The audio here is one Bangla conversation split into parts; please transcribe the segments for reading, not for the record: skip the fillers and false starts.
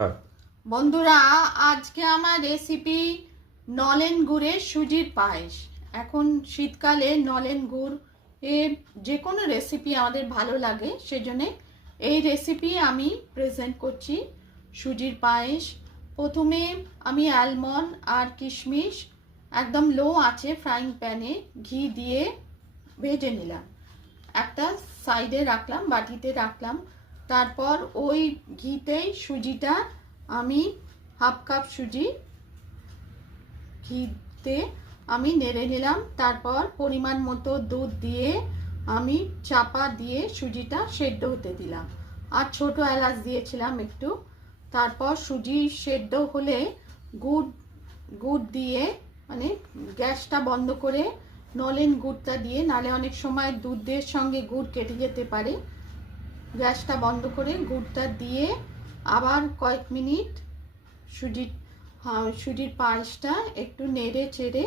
হ্যাঁ। বন্ধুরা, আজকে আমার রেসিপি নলেন গুড়ের সুজির পায়েস। এখন শীতকালে নলেন গুড় এর যে কোনো রেসিপি আমাদের ভালো লাগে, সেজন্য এই রেসিপি আমি প্রেজেন্ট করছি। সুজির পায়েস প্রথমে আমি আলমন্ড আর কিশমিশ একদম লো আছে ফ্রাইং প্যানে ঘি দিয়ে ভেজে নিলাম, একটা সাইডে রাখলাম, বাটিতে রাখলাম। তারপর ওই ঘিতেই সুজিটা আমি হাফ কাপ সুজি ঘিতে আমি নেড়ে নিলাম। তারপর পরিমাণ মতো দুধ দিয়ে আমি চাপা দিয়ে সুজিটা সেদ্ধ হতে দিলাম, আর ছোট এলাচ দিয়েছিলাম একটু। তারপর সুজি সেদ্ধ হলে গুড় গুড় দিয়ে, মানে গ্যাসটা বন্ধ করে নলেন গুড়টা দিয়ে, নালে অনেক সময় দুধের সঙ্গে গুড় কেটে যেতে পারে, গ্যাসটা বন্ধ করে গুড়টা দিয়ে আবার কয়েক মিনিট সুজির পায়েসটা একটু নেড়ে চেড়ে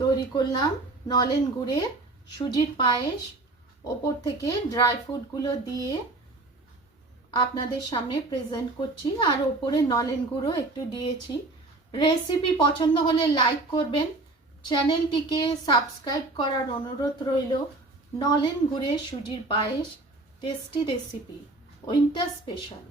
তৈরি করলাম নলেন গুড়ের সুজির পায়েস। ওপর থেকে ড্রাই ফ্রুটগুলো দিয়ে আপনাদের সামনে প্রেজেন্ট করছি, আর ওপরে নলেন গুঁড়ো একটু দিয়েছি। রেসিপি পছন্দ হলে লাইক করবেন, চ্যানেলটিকে সাবস্ক্রাইব করার অনুরোধ রইল। নলেন গুড়ের সুজির পায়েস টেস্টি রেসিপি, উইন্টার স্পেশাল।